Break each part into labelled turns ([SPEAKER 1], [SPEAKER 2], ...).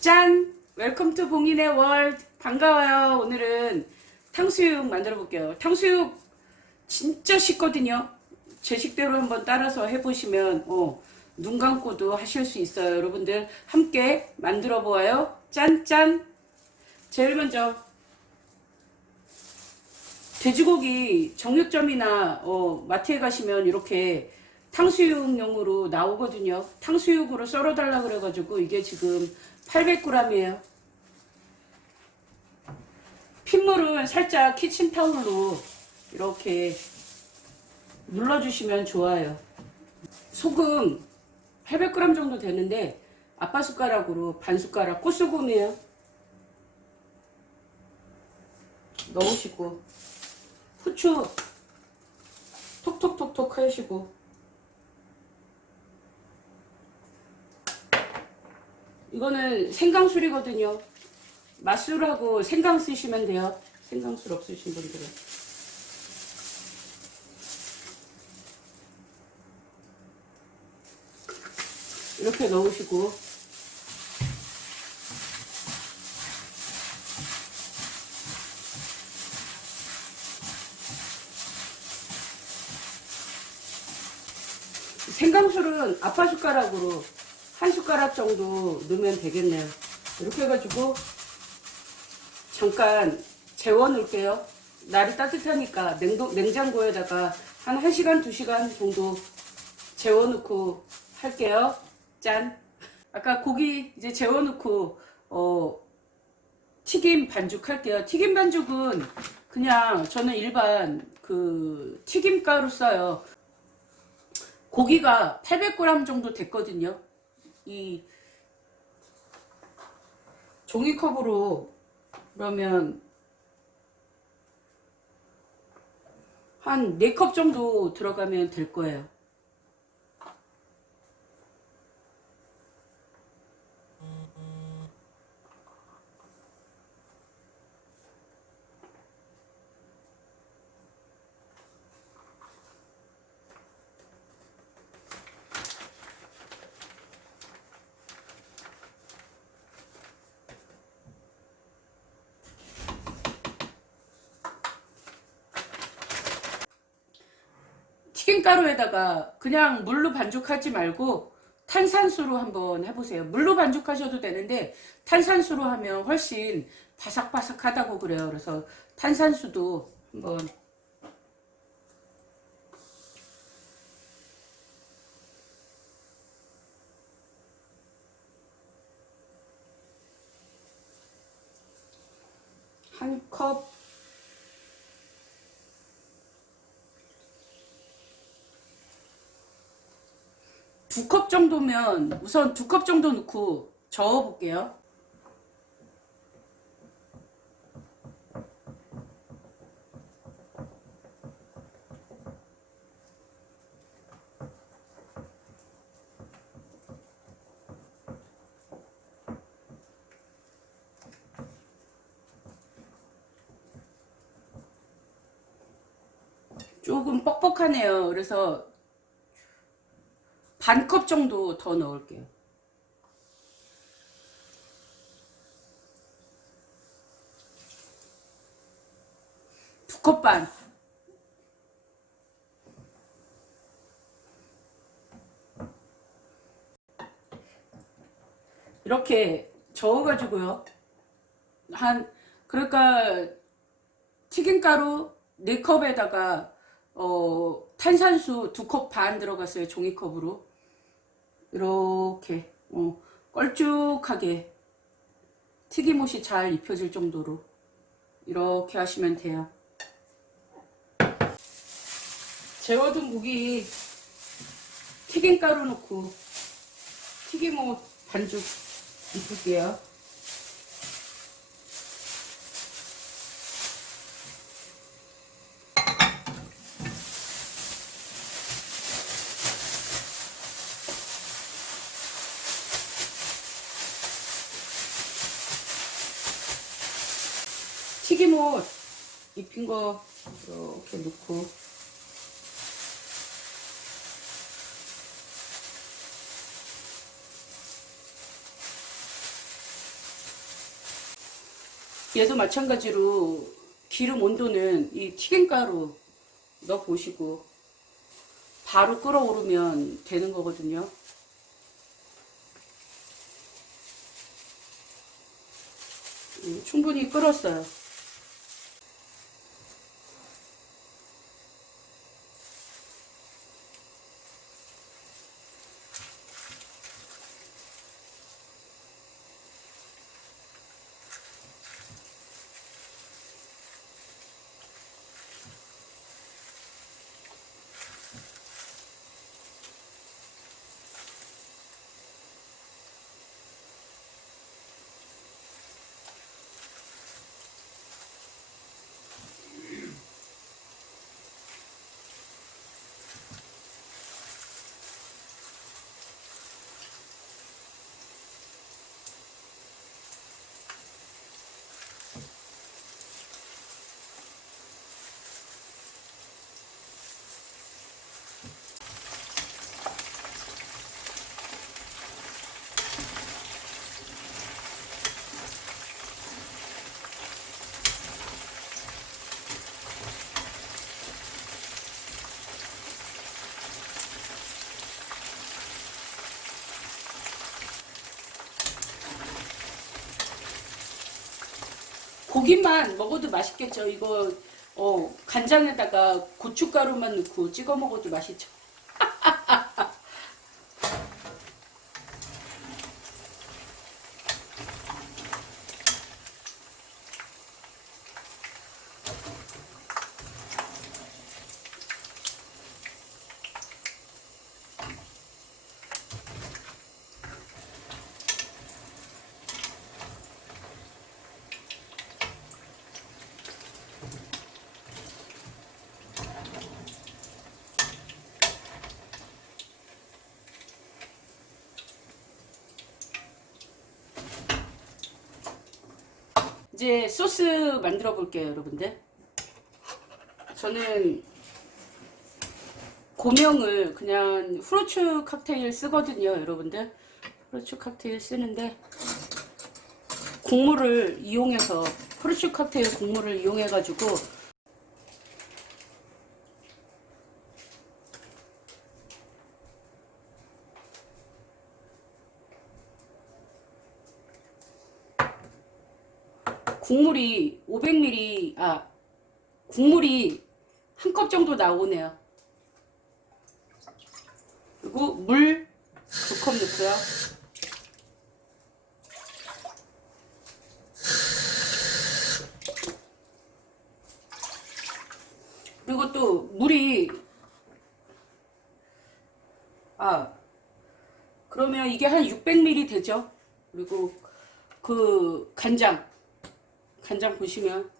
[SPEAKER 1] 짠! 웰컴 투 봉인의 월드 반가워요. 오늘은 탕수육 만들어 볼게요. 탕수육 진짜 쉽거든요. 제 식대로 한번 따라서 해보시면 어, 눈 감고도 하실 수 있어요. 여러분들 함께 만들어 보아요. 짠짠! 제일 먼저 돼지고기 정육점이나 어, 마트에 가시면 이렇게 탕수육용으로 나오거든요. 탕수육으로 썰어달라 그래가지고 이게 지금 800g이에요. 핏물은 살짝 키친타올로 이렇게 눌러주시면 좋아요. 소금 800g 정도 되는데 아빠 숟가락으로 반 숟가락 꽃소금이에요. 넣으시고 후추 톡톡톡톡 하시고 이거는 생강술이거든요. 맛술하고 생강 쓰시면 돼요. 생강술 없으신 분들은. 이렇게 넣으시고 생강술은 아빠 숟가락으로 한 숟가락 정도 넣으면 되겠네요. 이렇게 해가지고 잠깐 재워 놓을게요. 날이 따뜻하니까 냉동, 냉장고에다가 한 1시간, 2시간 정도 재워 놓고 할게요. 짠. 아까 고기 이제 재워 놓고 어, 튀김 반죽 할게요. 튀김 반죽은 그냥 저는 일반 그 튀김 가루 써요. 고기가 800g 정도 됐거든요. 이 종이컵으로 그러면 한 4컵 정도 들어가면 될 거예요. 튀김가루에다가 그냥 물로 반죽하지 말고 탄산수로 한번 해보세요. 물로 반죽하셔도 되는데 탄산수로 하면 훨씬 바삭바삭하다고 그래요. 그래서 탄산수도 한번 한 컵, 두 컵 정도면 우선 두 컵 정도 넣고 저어 볼게요. 조금 뻑뻑하네요. 그래서 반 컵 정도 더 넣을게요. 두 컵 반. 이렇게 저어가지고요. 한, 그러니까, 튀김가루 4컵에다가, 어, 탄산수 2컵 반 들어갔어요. 종이컵으로. 이렇게, 어, 껄쭉하게 튀김옷이 잘 입혀질 정도로 이렇게 하시면 돼요. 재워둔 고기 튀김가루 넣고 튀김옷 반죽 입을게요. 튀김옷 입힌 거 이렇게 넣고 얘도 마찬가지로 기름 온도는 이 튀김가루 넣어 보시고 바로 끓어오르면 되는 거거든요. 음, 충분히 끓었어요. 고기만 먹어도 맛있겠죠. 이거 어, 간장에다가 고춧가루만 넣고 찍어 먹어도 맛있죠. 이제 소스 만들어 볼게요, 여러분들. 저는 고명을 그냥 후르츠 칵테일 쓰거든요, 여러분들. 후르츠 칵테일 쓰는데 국물을 이용해서 후르츠 칵테일 국물을 이용해 가지고 국물이 500ml 아 국물이 한 컵 정도 나오네요. 그리고 물 두 컵 넣고요. 그리고 또 물이 아 그러면 이게 한 600ml 되죠? 그리고 그 간장 간장 보시면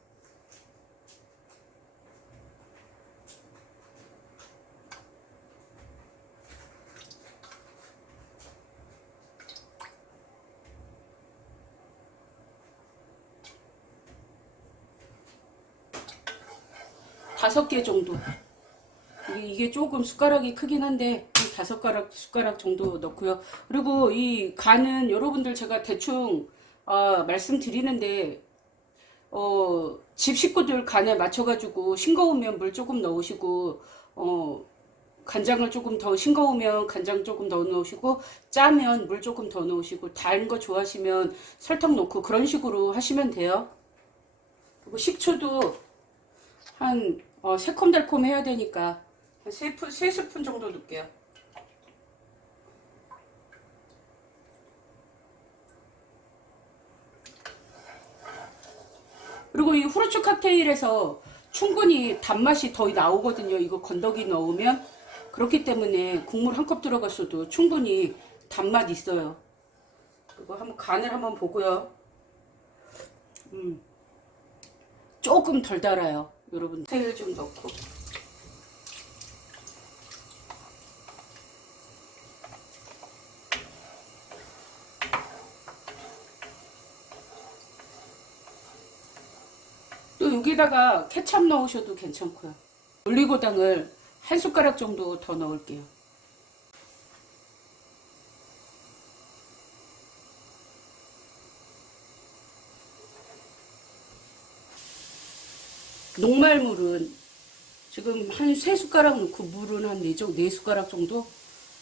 [SPEAKER 1] 다섯 개 정도. 이게, 조금 숟가락이 크긴 한데 한 다섯 가락 숟가락 정도 넣고요. 그리고 이 간은 여러분들 제가 대충 어, 말씀드리는데 어, 집 식구들 간에 맞춰가지고 싱거우면 물 조금 넣으시고, 어, 간장을 조금 더 싱거우면 간장 조금 더 넣으시고, 짜면 물 조금 더 넣으시고, 단 거 좋아하시면 설탕 넣고 그런 식으로 하시면 돼요. 그리고 식초도 한, 어, 새콤달콤 해야 되니까, 한 세, 푼, 세 스푼 정도 넣을게요. 그리고 이 후르츠 칵테일에서 충분히 단맛이 더 나오거든요. 이거 건더기 넣으면. 그렇기 때문에 국물 한 컵 들어갔어도 충분히 단맛 있어요. 그리고 한번 간을 한번 보고요. 음. 조금 덜 달아요. 여러분. 테일 좀 넣고. 또 여기다가 케찹 넣으셔도 괜찮고요. 올리고당을 한 숟가락 정도 더 넣을게요. 녹말물은 지금 한 세 숟가락 넣고 물은 한 네, 정- 네 숟가락 정도?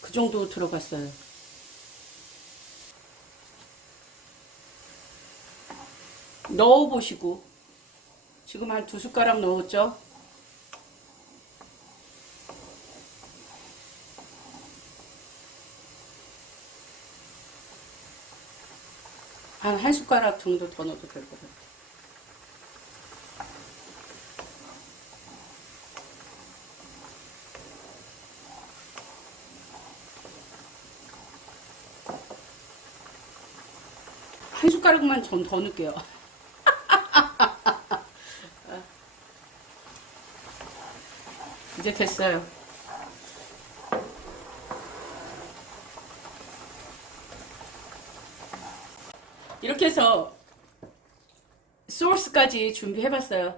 [SPEAKER 1] 그 정도 들어갔어요. 넣어보시고 지금 한 두 숟가락 넣었죠? 한 한 숟가락 정도 더 넣어도 될 것 같아요. 한 숟가락만 좀더 넣을게요. 이제 됐어요. 이렇게 해서 소스까지 준비해봤어요.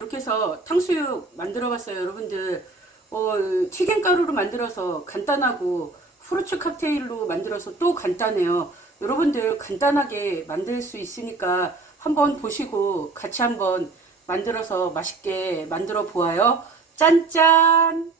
[SPEAKER 1] 이렇게 해서 탕수육 만들어봤어요, 여러분들. 어, 튀김가루로 만들어서 간단하고 후르츠 칵테일로 만들어서 또 간단해요. 여러분들 간단하게 만들 수 있으니까 한번 보시고 같이 한번 만들어서 맛있게 만들어 보아요. 짠짠!